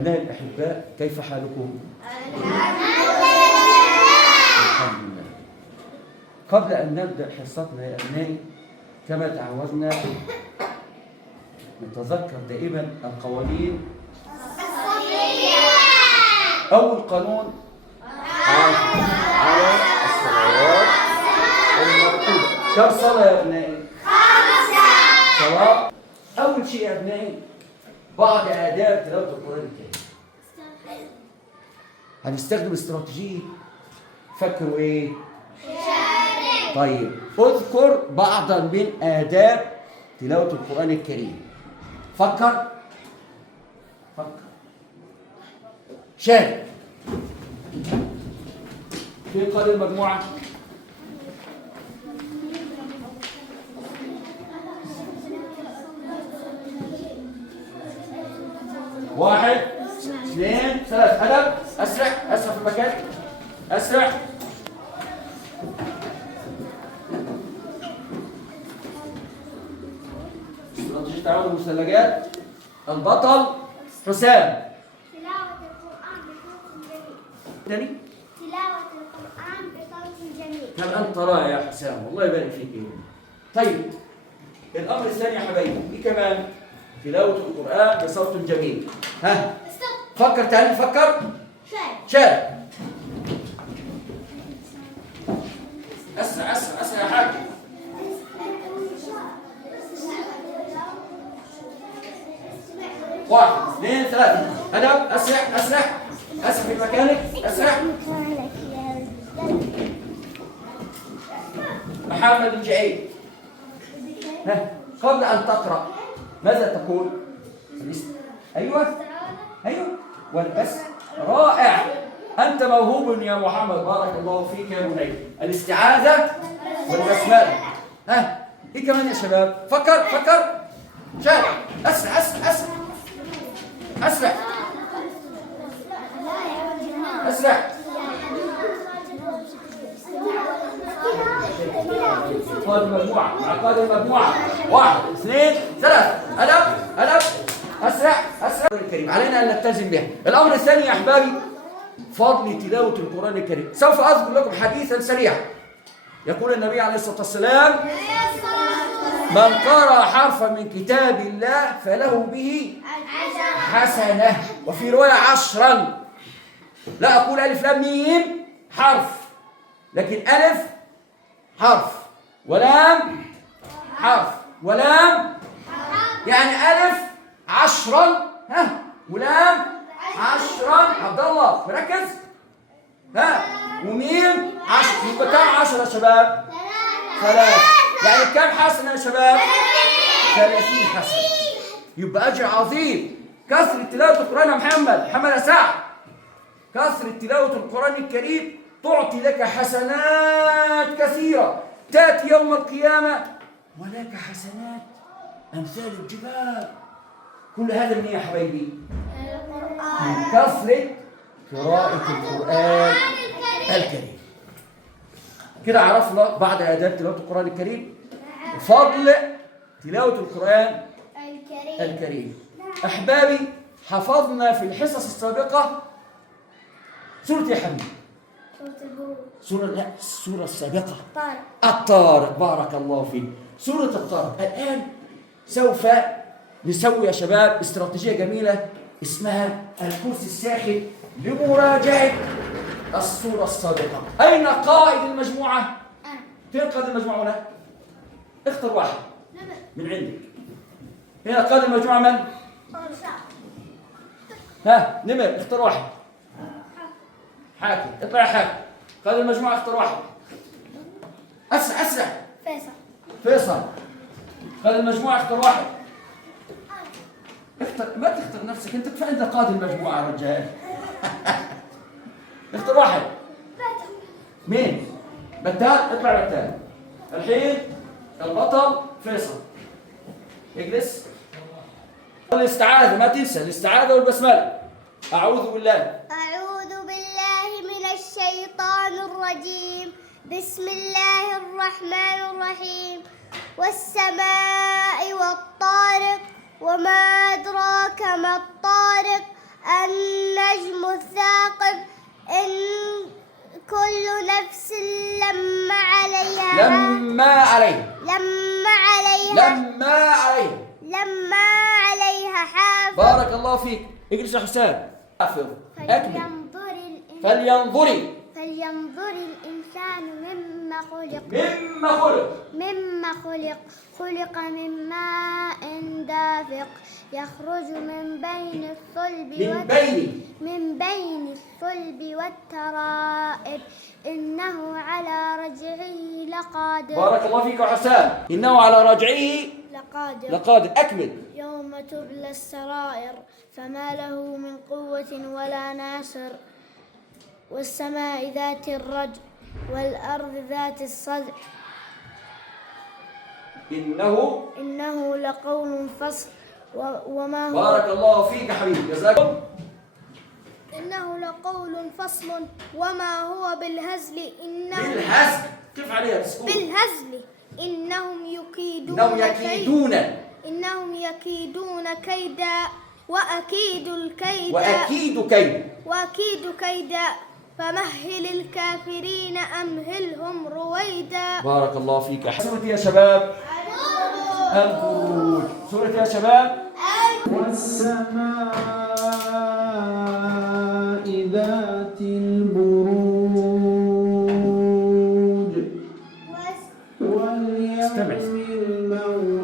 أبنائي الأحباء، كيف حالكم؟ الحمد لله. قبل أن نبدأ حصتنا يا أبنائي، كما تعودنا نتذكر دائما القوانين. أول قانون حافظ على الصلوات المكتوبة. كم صلاة يا أبنائي؟ 5 صلاة. أول شيء يا أبنائي بعض آداب تلاوة القرآن الكريم. هنستخدم استراتيجية فكروا إيه؟ طيب اذكر بعضا من آداب تلاوة القرآن الكريم. فكر شارك. في قال المجموعة؟ واحد، اثنين، ثلاث. أدب. أسرع في المكان. أسرع. استراتيجية تعاون المثلجات. البطل حسام. تلاوة القرآن بصوت جميل. تاني. تلاوة القرآن بصوت جميل. كم أنت رائع يا حسام، والله يبارك فيك. طيب الأمر الثاني يا حبايبي، إيه كمان؟ تلاوة القرآن بصوت جميل. ها؟ فكر تاني، فكر. شارك. أسرع يا حاج. واحد، اثنين، ثلاثة. أدب. أسرع في مكانك. أسرع. محمد الجعيد. ها، قبل أن تقرأ ماذا تقول؟ أيوة والبس. رائع، أنت موهوب يا محمد، بارك الله فيك يا بني. الاستعاذة والبسملة. ها، إيه كمان يا شباب؟ فكر شارك. أسرع. قائد المجموعة. واحد، اثنين، ثلاثة. أدب. أسرع. الكريم علينا أن نلتزم بها. الأمر الثاني يا أحبابي فضل تلاوة القرآن الكريم. سوف أذكر لكم حديثا سريعا. يقول النبي عليه الصلاة والسلام: من قرأ حرفا من كتاب الله فله به حسنة، وفي رواية 10. لا أقول ألف لام ميم حرف، لكن ألف حرف ولام حرف يعني ألف 10 ولام 10. عبد الله مركز. وميم 10. يبقى كم 10 يا شباب؟ 3. يعني كم حسنة يا شباب؟ 30 حسنة. يبقى أجر عظيم. كثرة تلاوة القرآن يا محمد سعد، كثرة تلاوة القرآن الكريم تعطي لك حسنات كثيرة، تأتي يوم القيامة ولك حسنات أمثال الجبال. كل هذا من إيه يا حبايبي؟ من كثرة قراءة القرآن الكريم. كده عرفنا بعض آداب تلاوة القرآن الكريم وفضل تلاوة القرآن الكريم. أحبابي، حفظنا في الحصص السابقة سورة يا حبيبي؟ السورة السابقة الطارق. بارك الله فيك. سورة الطارق. الآن سوف نسوي يا شباب استراتيجية جميلة اسمها الكرسي الساخن لمراجعة السورة السابقة. أين قائد المجموعة؟ فين قائد المجموعة هنا؟ اختر واحد من عندك. هنا قائد المجموعة من؟ نمر. اختر واحد. حاكم. اطلع يا حاكم. قائد المجموعة اختر واحد. أسرع. فيصل. قائد المجموعة اختر واحد. ما تختار نفسك انت، كفايه انت قائد المجموعه يا رجال. اختار واحد. مين؟ بتال. اطلع بتال. الحين البطل فيصل. اجلس. الاستعاذة، ما تنسى الاستعاذة والبسملة. أعوذ بالله من الشيطان الرجيم. بسم الله الرحمن الرحيم. والسماء والطارق وما أدراك ما الطارق النجم الثاقب إن كل نفس لما عليها لما عليها لما عليها لما عليها لما عليها حافظ. بارك الله فيك. اجلس يا حسام. حافظ. أكمل. فلينظر الإنسان مما خلق. مما خلق. مما خلق. خلق من ماء دافق يخرج من بين الصلب والترائب إنه على رجعه لقادر. بارك الله فيك يا حسام. إنه على رجعه لقادر. أكمل. يوم تبلى السرائر فما له من قوة ولا ناصر والسماء ذات الرجع والأرض ذات الصدع إنه لقول فصل وما هو. بارك الله فيك يا حبيبي. جزاكم. إنه لقول فصل وما هو بالهزل. بالهزل. كيف عليها بسكون؟ بالهزل إنهم يكيدون كيدا وأكيد كيدا فمهل الكافرين أمهلهم رويدا. بارك الله فيك. سورة يا شباب البروج. سورة يا شباب والسماء ذات البروج واليوم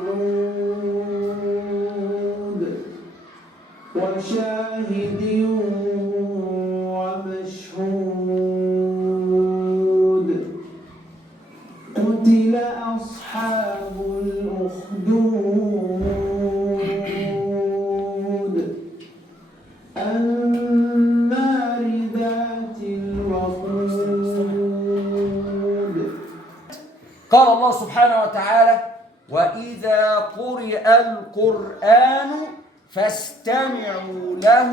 الموعود وشاهد ومشهود قتل أصحاب الأخدود النار ذات الوقود. قال الله سبحانه وتعالى وإذا قرئ القرآن فاستمعوا له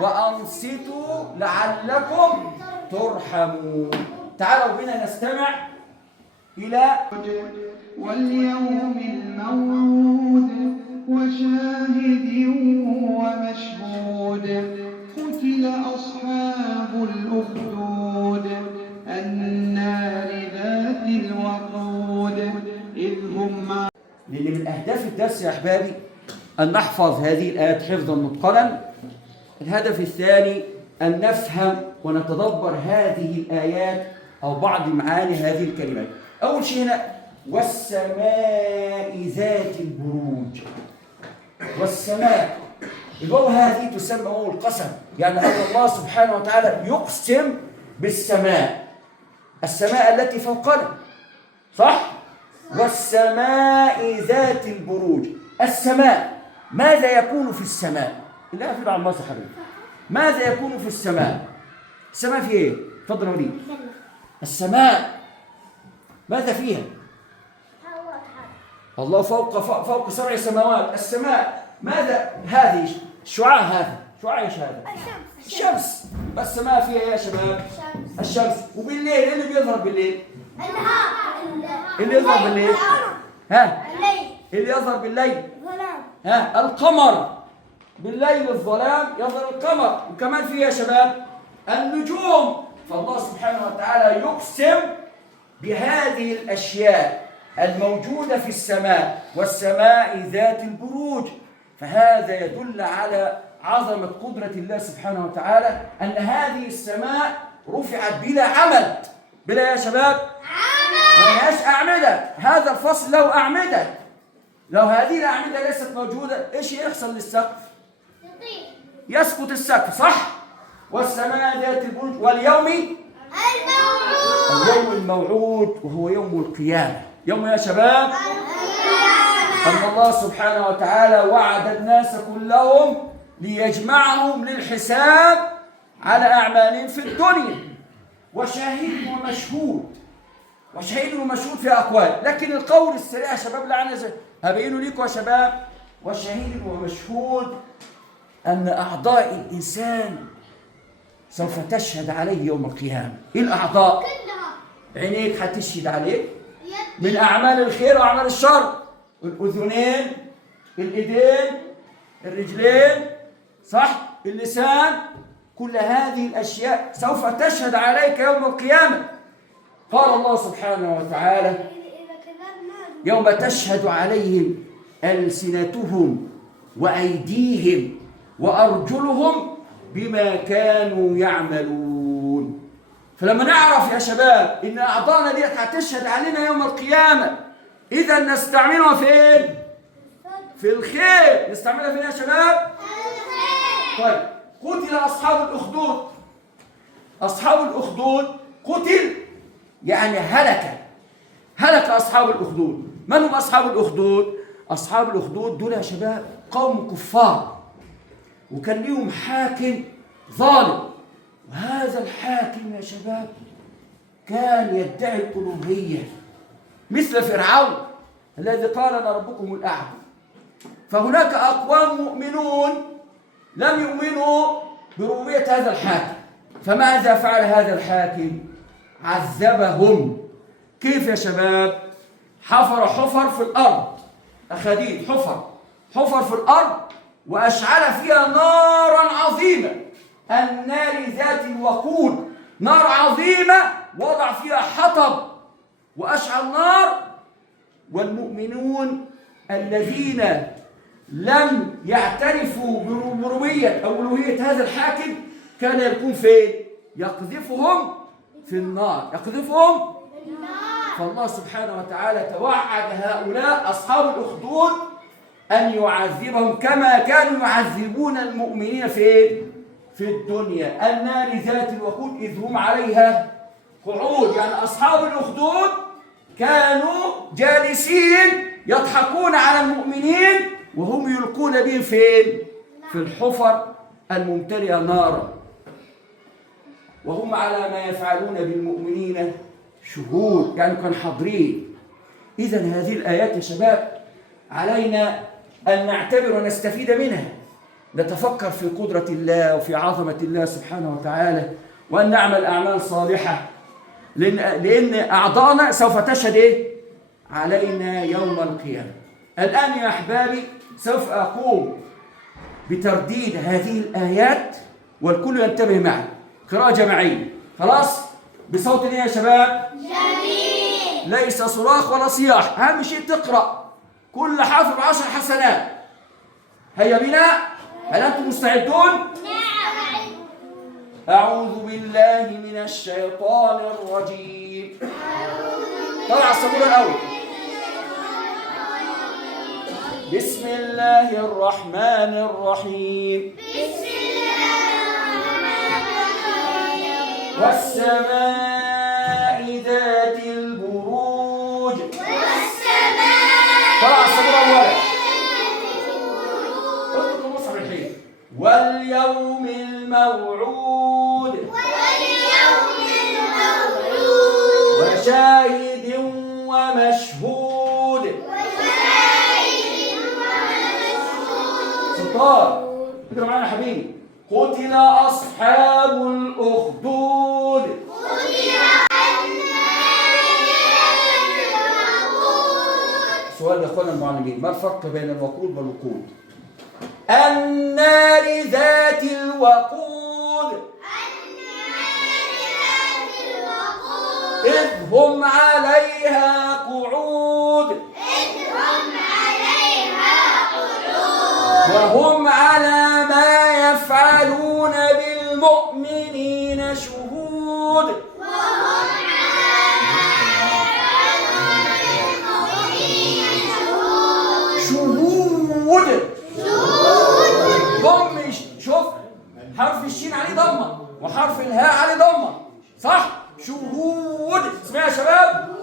وأنصتوا لعلكم ترحمون. تعالوا بنا نستمع إلى واليوم الموعود وشاهد ومشهود قتل أصحاب الأخدود النار ذات الوقود إذ هم مع. لأن من أهداف الدرس يا أحبابي أن نحفظ هذه الآيات حفظا متقنا. الهدف الثاني أن نفهم ونتدبر هذه الآيات أو بعض معاني هذه الكلمات. أول شيء هنا والسماء ذات البروج. والسماء الواو هذه تسمى واو القسم، يعني أن الله سبحانه وتعالى يقسم بالسماء، السماء التي فوقنا، صح؟ والسماء ذات البروج. السماء ماذا يكون في السماء؟ لا في بعض مصر حبيبي. ماذا يكون في السماء؟ السماء في ايه؟ تفضل يا وليد. السماء ماذا فيها؟ الله فوق 7 سماوات. السماء ماذا هذه؟ شعاع هذا، شعاع ايش هذا؟ الشمس. السماء فيها يا شباب الشمس. وبالليل ايه اللي بيظهر بالليل؟ النهار. اللي يظهر بالليل؟ ها؟ الليل. اللي يظهر بالليل؟ الظلام. ها؟ القمر. بالليل الظلام يظهر القمر. وكمان فيه يا شباب النجوم. فالله سبحانه وتعالى يقسم بهذه الأشياء الموجودة في السماء، والسماء ذات البروج. فهذا يدل على عظمة قدرة الله سبحانه وتعالى، أن هذه السماء رفعت بلا عمد. بلا يا شباب ما لهاش أعمدة. هذا الفصل له أعمدة. لو هذه الأعمدة ليست موجودة إيش يحصل للسقف؟ يسقط السقف، صح؟ والسماء ذات البروج واليوم الموعود وهو يوم القيامة. يوم يا شباب أن الله سبحانه وتعالى وعد الناس كلهم ليجمعهم للحساب على أعمالهم في الدنيا. وشاهد ومشهود. وشاهد ومشهود في أقوال، لكن القول السريع يا شباب لعنا هبينه لكم يا شباب. وشاهد ومشهود أن أعضاء الإنسان سوف تشهد عليه يوم القيامة. إيه الأعضاء؟ عينيك هتشهد عليك من أعمال الخير وأعمال الشر. الأذنين، الإيدين، الرجلين، صح؟ اللسان، كل هذه الأشياء سوف تشهد عليك يوم القيامة. قال الله سبحانه وتعالى: يوم تشهد عليهم ألسنتهم وأيديهم وأرجلهم بما كانوا يعملون. فلما نعرف يا شباب إن أعضاءنا دي هتشهد علينا يوم القيامة، إذا نستعملها فين؟ في الخير. نستعملها فين يا شباب؟ طيب، قتل أصحاب الأخدود. أصحاب الأخدود قتل يعني هلك أصحاب الأخدود. من هم أصحاب الأخدود؟ أصحاب الأخدود دول يا شباب قوم كفار، وكان ليهم حاكم ظالم، وهذا الحاكم يا شباب كان يدعي الألوهية مثل فرعون الذي قال: أنا ربكم الأعلى. فهناك أقوام مؤمنون لم يؤمنوا بربوبية هذا الحاكم، فماذا فعل هذا الحاكم؟ عذبهم. كيف يا شباب؟ حفر في الأرض، أخاديد حفر في الأرض، وأشعل فيها نارا عظيمة، النار ذات الوقود، نار عظيمة وضع فيها حطب وأشعل نار. والمؤمنون الذين لم يعترفوا بربوبية أو ألوهية هذا الحاكم كان يكون فين؟ يقذفهم في النار، يقذفهم. فالله سبحانه وتعالى توعد هؤلاء أصحاب الأخدود أن يعذبهم كما كانوا يعذبون المؤمنين في الدنيا، النار ذات الوقود إذ هم عليها قعود. يعني أصحاب الأخدود كانوا جالسين يضحكون على المؤمنين وهم يلقون بهم فين؟ في الحفر الممتلئة نارا، وهم على ما يفعلون بالمؤمنين شهود، يعني كانوا حاضرين. إذا هذه الآيات يا شباب علينا أن نعتبر ونستفيد منها، نتفكر في قدرة الله وفي عظمة الله سبحانه وتعالى، وأن نعمل أعمال صالحة، لأن أعضاءنا سوف تشهد علينا يوم القيامة. الآن يا أحبابي سوف أقوم بترديد هذه الآيات والكل ينتبه معي، قراءة جماعية. خلاص؟ بصوت ايه يا شباب؟ جميل. ليس صراخ ولا صياح، أهم شيء تقرأ، كل حرف ب10 حسنات. هيا بنا، هل أنتم مستعدون؟ نعم. أعوذ بالله من الشيطان الرجيم. طلع الصبور الأول. بسم الله الرحمن الرحيم. بسم الله الرحمن الرحيم. والسماء ذات البروج. والسماء. طلع الصبور أولا. اذكروا المصحف الحين. واليوم الموعود. واليوم الموعود. وشاهد ومشهود. اقرا معانا يا حبيبي. قتل أصحاب الأخدود. سؤال يا اخوانا المعلمين، ما الفرق بين الوقود والوقود؟ النار ذات الوقود. إذ هم عليها قعود. وهم على ما يفعلون بالمؤمنين شهود. ضم. شوف حرف الشين عليه ضمه وحرف الهاء عليه ضمه، صح؟ شهود. اسمها يا شباب.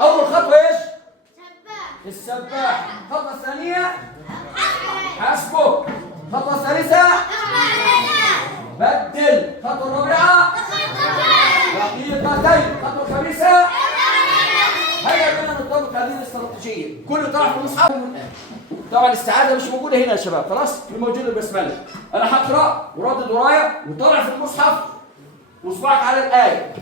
اول خطوه ايش؟ السباح. الخطوه الثانيه حسبك. الخطوه الثالثه بدل. الخطوه الرابعه دقيقتين. الخطوه الخامسه. هيا بنا نطبق هذه الاستراتيجيه. كله طرح في المصحف. طبعا الاستعاذه مش موجوده هنا يا شباب، خلاص موجوده البسمله. انا هقرا وردد ورايا وطلع في المصحف واصبعك على الايه.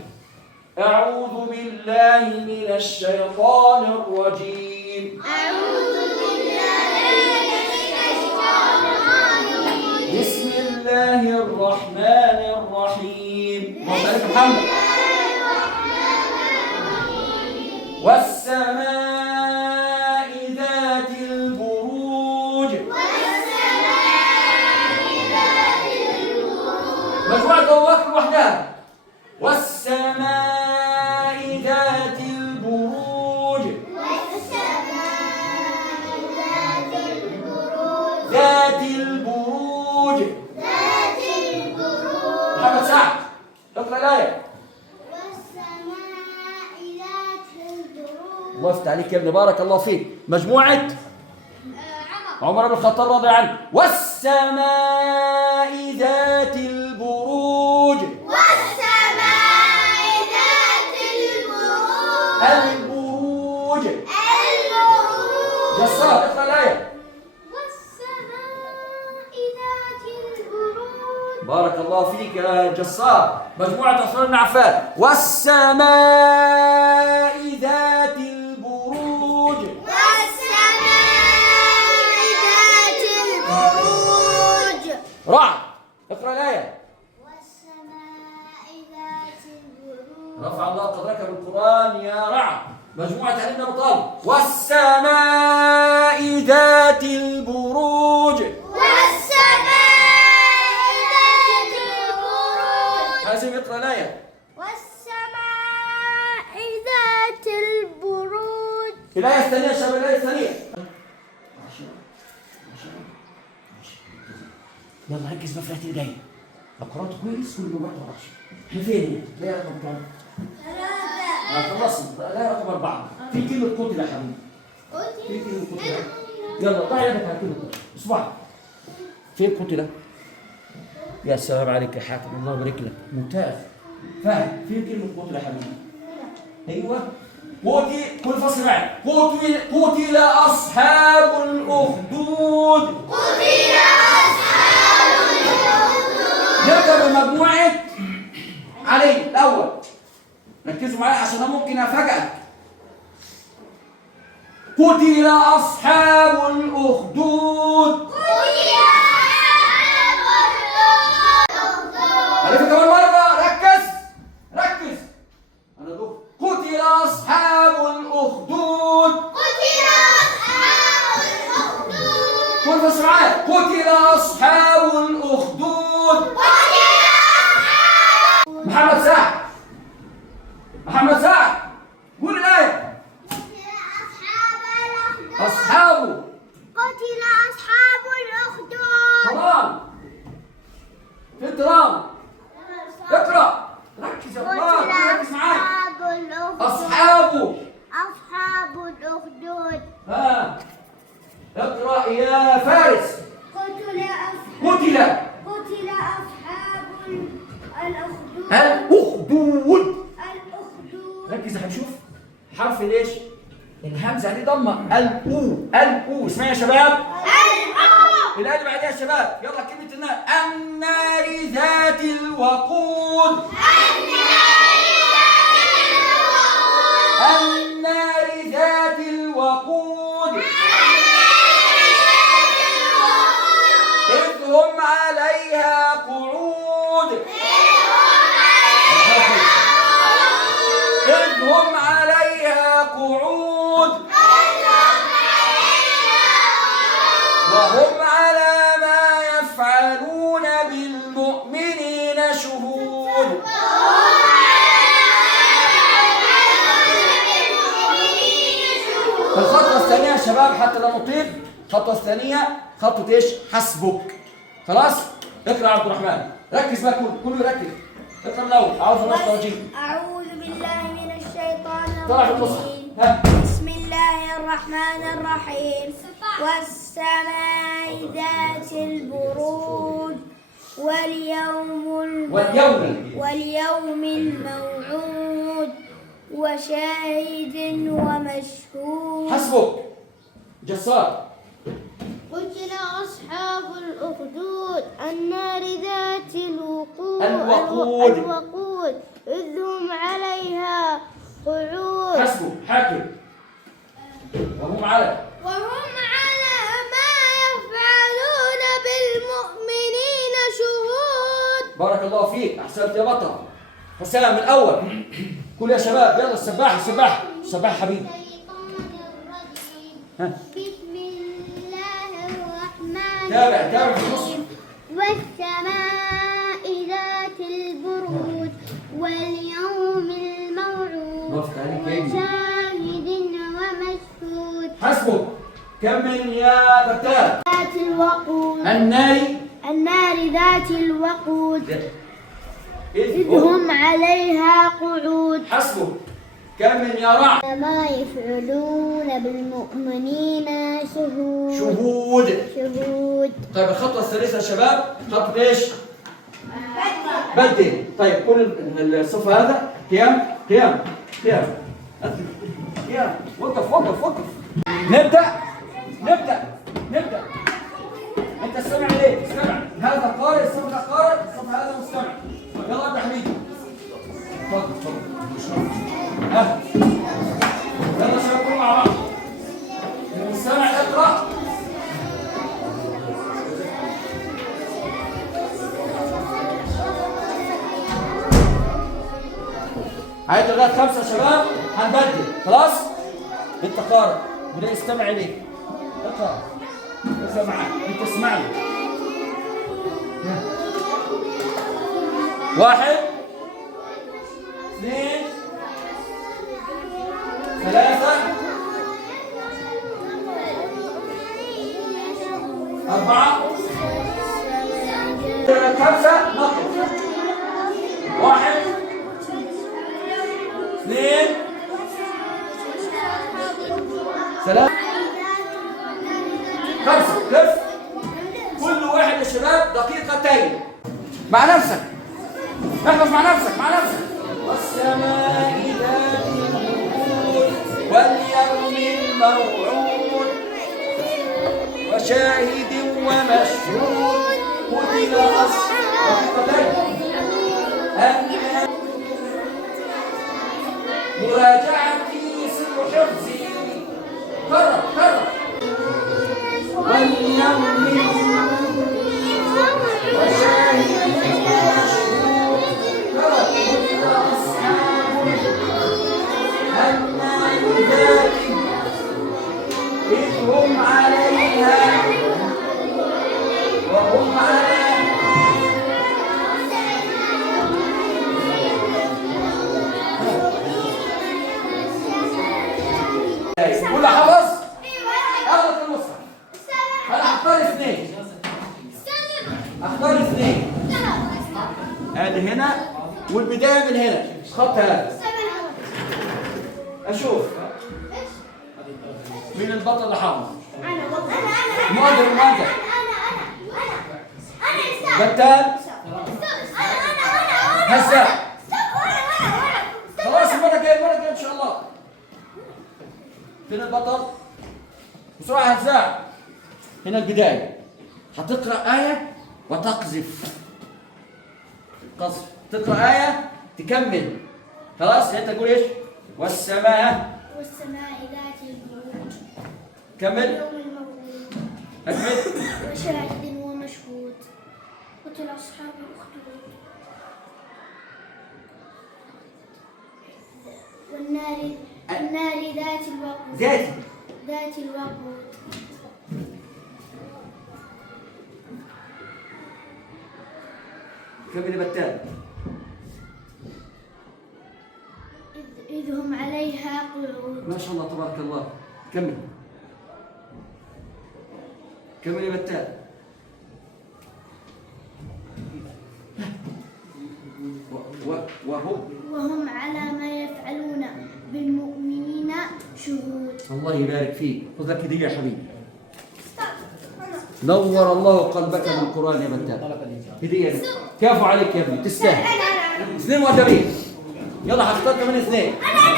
اعوذ بالله من الشيطان الرجيم. اعوذ بالله من الشيطان الرجيم. بسم الله الرحمن الرحيم. الله عليك يا محمد. والسماء ذات البروج. مجموعة أواخر وحدها. والسماء ذات البروج. ذات البروج. محمد سعد اقرأ الآية. الله يفتح عليك يا ابني، بارك الله فيك. مجموعة عمر بن الخطاب رضي الله عنه. والسماء ذات البروج. والسماء ذات البروج. البروج. جسار اقرأ الآية. والسماء ذات البروج. بارك الله فيك يا جسار. مجموعة عثمان بن عفان. والسماء ذات البروج. والسماء ذات البروج. رعد اقرأ الآية. والسماء ذات البروج. رفع الله قدرك بالقرآن يا رعد. مجموعة علي بن أبي طالب. والسماء ذات البروج. والسماء ذات البروج. حازم اقرأ الآية. والسماء ذات البروج. الآية الثانية يا شباب، الآية الثانية. يلا ركز بقى في الآية اللي جاية. لو قرأت كويس كل ما بعد ورش. احنا فين؟ لا رقم كام؟ خلصنا. لا رقم 4. في كلمة قتل يا حبيبي. في كلمة قتل. يلا ضع يدك على كلمة قتل. اصبع. فين قتل؟ يا سلام عليك يا حاكم، الله يبارك لك. ممتاز. فاهم؟ فين كلمة قتل يا حبيبي؟ ايوه. قتل، كل فصل معي. قتل أصحاب الأخدود. قتل أصحاب الأخدود. نبدأ بمجموعة علي الأول. ركزوا معايا عشان أنا ممكن أفاجئك. قتل أصحاب الأخدود. قتل أصحاب الأخدود. ألف كمان مرة. ركز. أنا دكتور. قتل أصحاب الأخدود. قتل أصحاب الأخدود. كل فصل معايا. قتل أصحاب الأخدود. محمد سعد. قول الآية. أصحابه. قتل أصحاب الأخدود. تمام. في الدرام. اقرأ. ركز يا الله. قتل ركز معايا. أصحاب الأخدود. أصحابه. أصحاب الأخدود. ها. اقرأ يا فارس. قتل قتل أصحاب الأخدود. الأخدود. الأخدود. ركز يا هنشوف حرف ليش؟ الهمزة عليه ضمة. الأو. اسمعي يا شباب. الآية اللي بعدها يا شباب. يلا كلمة النار. النار ذات الوقود. النار ذات الوقود. إذ هم عليها قعود. إذ هم عليها قعود. وهم على ما يفعلون بالمؤمنين شهود. الخطوة الثانية يا شباب حتى لا نطيل. الخطوة الثانية خطوة ايش؟ حسبك. خلاص؟ اقرأ عبد الرحمن. ركز بقى كله يركز. اقرأ من الأول. أعوذ بالله من الرجيم. أعوذ بالله من الشيطان طلع في المصحف. الرجيم. ها. بسم الله الرحمن الرحيم. والسماء ذات البروج. واليوم الموعود. وشاهد ومشهود. حسبك. جسار. قتل أصحاب الأخدود. النار ذات الوقود. إذ هم عليها قعود. حسبك. حاكم. وهم على ما يفعلون بالمؤمنين شهود. بارك الله فيك، احسنت يا بطل. حسام من الاول. قول يا شباب يلا السباح السباح السباح حبيبي. ها بسم الله الرحمن تابع في النص. والسماء ذات البروج واليوم الموعود وافق عليك يا ابني. وشاهد ومشهود. حسبك. كمل يا بتال. ذات الوقود النار ذات الوقود إذ هم عليها قعود. حسبك. كمل يا رعد. ما يفعلون بالمؤمنين شهود. شهود. طيب الخطوة الثالثة يا شباب خطوة ايش؟ بدل. طيب قول الصف هذا قيام قيام قيام قيام. وقف. نبدأ. انت استمع ليه؟ استمع. هذا قارئ الصف ده قارئ الصف هذا مستمع. يلا ابدا حبيبي. تفضل. ها يلا شباب كلوا مع بعض. المستمع اقرأ. عايز لغايه 5 يا شباب هنبدل خلاص. انت قارئ وده يستمع اليك. اقرا معاك انت اسمعني. 1 2 3 4 5 نقف. 1 2 3 5. لف. كل واحد يا شباب دقيقتين مع نفسك. احفظ مع نفسك. والسماء ذات البروج واليوم الموعود وشاهد ومشهود قتل أصحاب النار. مراجعة سر حفظي. كرر. واليوم وشاهد ومشهود قتل أصحاب النار ذات إذ هم عليها وهم عليها. كل حفظ اغلط المصحف. انا هختار اثنين ادي هنا والبدايه من هنا خط هذا. اشوف مين البطل اللي حافظ. مؤدب بتال هزاع. خلاص المره الجايه ان شاء الله. فين البطل؟ بسرعة هزاع. هنا البداية هتقرأ آية وتقذف. تقرأ آية تكمل. خلاص انت تقول ايش؟ والسماء ذات البروج كمل. واليوم الموعود اكمل. وشاهد ومشهود قتل أصحاب الأخدود والنار ذات الوقود كمل يا بتال. إذ هم عليها قعود. ما شاء الله تبارك الله. كمل يا بتال. وهم على ما يفعلون بالمؤمنين شهود. الله يبارك فيك. خذ لك هدية يا حبيبي. نور الله قلبك بالقرآن يا بتال. هدية لك. كافو عليك يا ابني تستاهل. 2 مؤدبين. يلا هختار كمان 2. أنا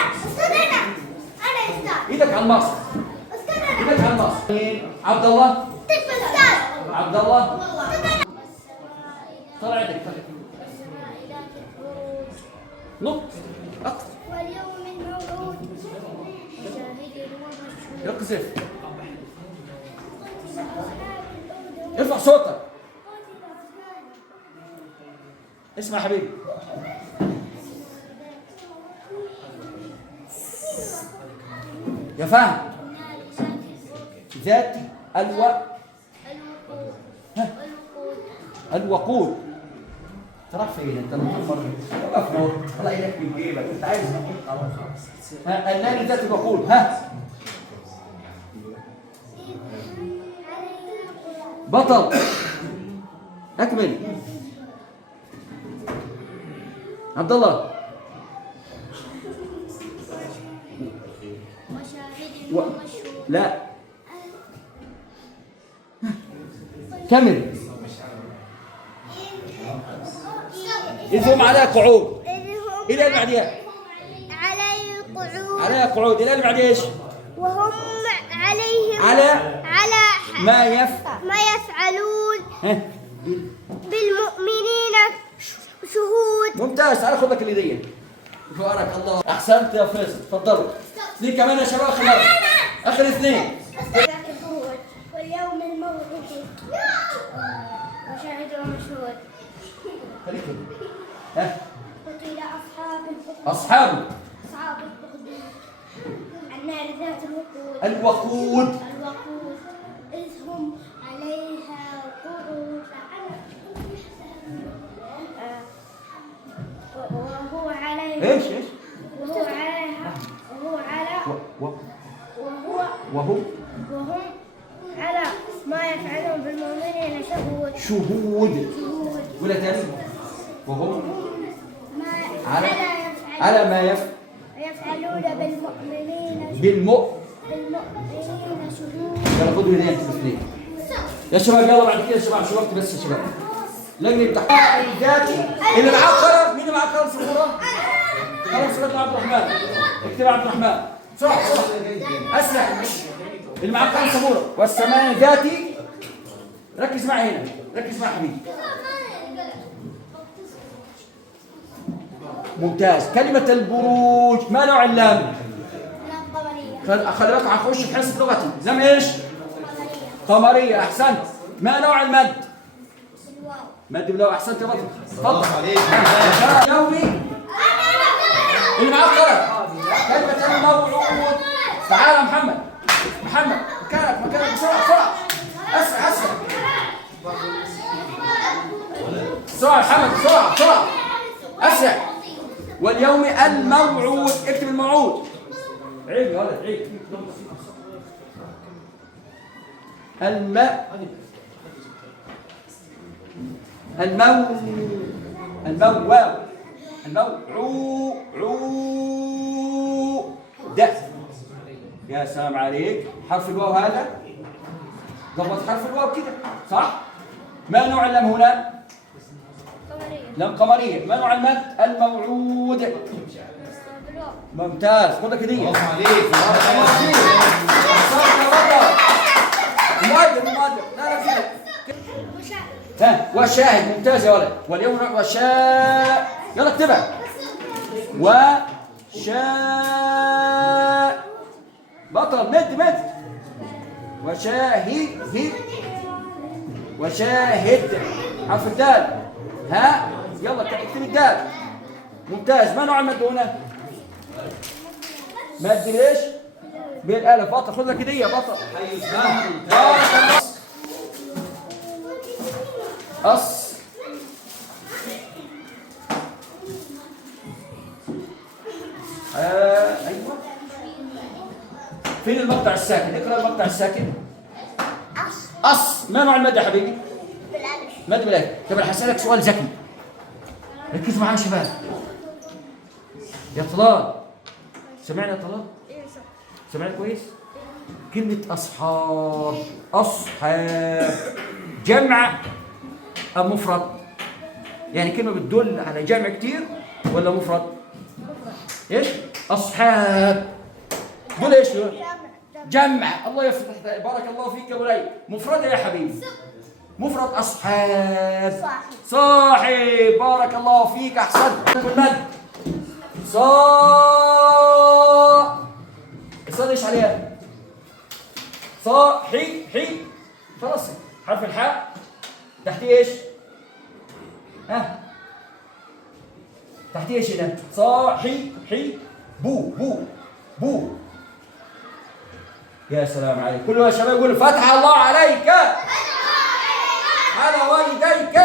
ايدك على المصر. عبد الله. طلع يدك. نط. واليوم الموعود شاهد ومشهود. اقذف. ارفع صوتك. اسمع يا حبيبي. يا فهد. ذات الوقود. تروح فين انت؟ وقف نور. طلع ايدك من جيبك، انت عايز النار ذات الوقود. ها بطل. اكمل. عبد الله. لا كمل. إذ هم على قعود. إلى اللي بعديها. على قعود. إلى اللي بعديها إيش؟ وهم عليهم على ما يفعلون بالمؤمنين شهود. ممتاز. تعال خذ لك الهدية. بارك الله. أحسنت يا فيصل. تفضلوا. اثنين كمان يا شباب. آخر اثنين. واليوم الموعود وشاهد ومشهود. خليك ها. قتل أصحاب الأخدود النار ذات الوقود. إذ هم عليها قعود وهو عليها إيش وهو عليها وهم على ما يفعلون بالمؤمنين شهود. ولا تاني. وهم على ما يفعلون بالمؤمنين شهود. يلا خذوا هدية الاثنين يا شباب. يلا بعد كده يا شباب. شو وقت بس يا شباب. لجنة التحقيق الذاتي اللي معاه قلم. مين اللي معاه قلم سبورة؟ قلم سبورة عبد الرحمن. اكتب عبد الرحمن بسرعة أسرع. اللي معاه قلم سبورة. والسماء ذاتي. ركز معي هنا. ركز معي حبيبي. ممتاز. كلمة البروج ما نوع اللام؟ خلي بالك هخش في حصة لغتي. لام ايش؟ قمرية. أحسنت. ما نوع المد؟ مد بلو. أحسنت يا بطل. تفضل. يومي. اللي معاه قلم. كلمة الموعود. تعال يا محمد. مكانك بسرعة. أسرع. بسرعة يا محمد. بسرعة. أسرع. واليوم الموعود. اكتب الموعود. عيب يا ولد عيب. الموعود. يا سلام عليك. حرف الواو هذا ضبط حرف الواو كده صح؟ ما نوع اللام هنا؟ لام قمرية. ما نوع المد؟ الموعود. ممتاز. خذ لك هدية. الله عليك. مؤدب. لا كده. ها وشاهد. ممتاز يا ولد. واليوم يلا اكتبها. بطل. مد. وشاهد. حرف الدال. ها يلا اكتب الدال. ممتاز. ما نوع المد هنا؟ مد ليش؟ بالالف. بطل. خذ لك هديه بطل. ايوه. فين المقطع الساكن؟ اقرا المقطع الساكن. ما نوع المد يا حبيبي؟ مد بالالف. طب انا هسألك سؤال ذكي. ركزوا معايا يا شباب. يا طلال. سمعنا يا طلال؟ سمعنا كويس؟ كلمة أصحاب جمع أم مفرد؟ يعني كلمة بتدل على جمع كتير ولا مفرد؟ إيش؟ أصحاب دول إيش دول؟ جمع. الله يفتح. بارك الله فيك يا بني. مفردة يا حبيبي. مفرد أصحاب. صاحب. بارك الله فيك. أحسنت. المد الصاد ايش عليها؟ حي. خلاص. حرف الحاء تحتيه ايش؟ ها تحتيه ايش هنا؟ صاحي حي بو بو بو. يا سلام عليك. كله يا شباب يقولوا فتح الله عليك على والديك.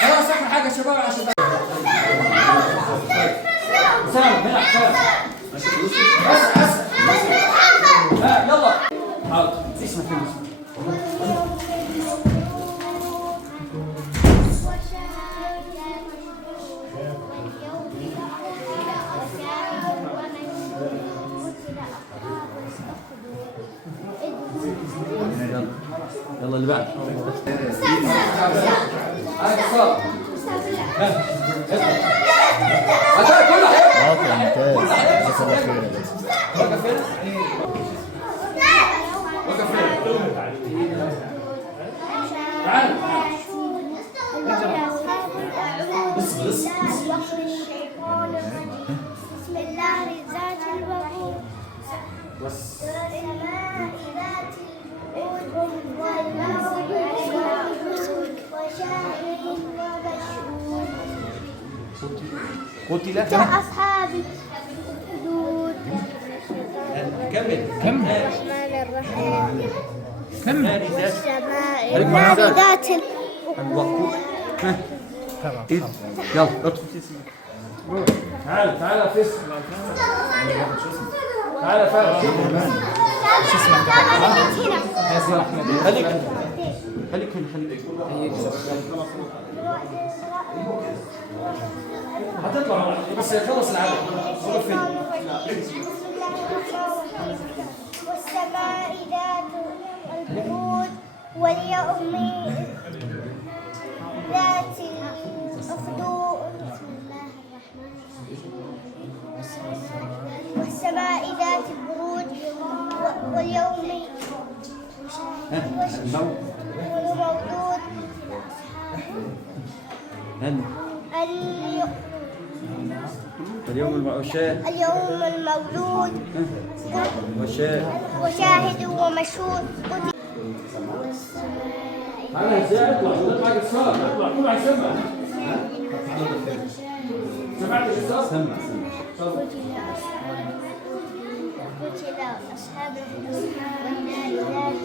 خلاص اخر حاجه يا شباب عشان سلام هنا سلام. يلا حاضر اسمع فين يلا اللي بعد. هاي صار. هذا كله حيوان. وقف هنا. وقف هنا. تعال. بسم الله ذات الوقود والسماء ذات الوقود والموعود وشاهد ومشهود قتل كأصحاب الحدود. كمل. الرحمن الرحيم. كمل. والسماء ذات الوقود. يلا ادخل. تعال تعال فيس. تعال فارس. شو اسمك؟ خليك خليك خليك. هتطلع بس خلص العدد. وقف فين؟ والسماء ذات البرود واليوم ذات الأخدود. بسم الله الرحمن الرحيم. والسماء ذات البرود واليوم والمولود اليوم المولود وشاهد ومشهود. تعالى ازاي اطلع اطلع قصار اطلع طلع سمع. سمعت القصار؟ سمع. قتل أصحاب الحدود والنار ذات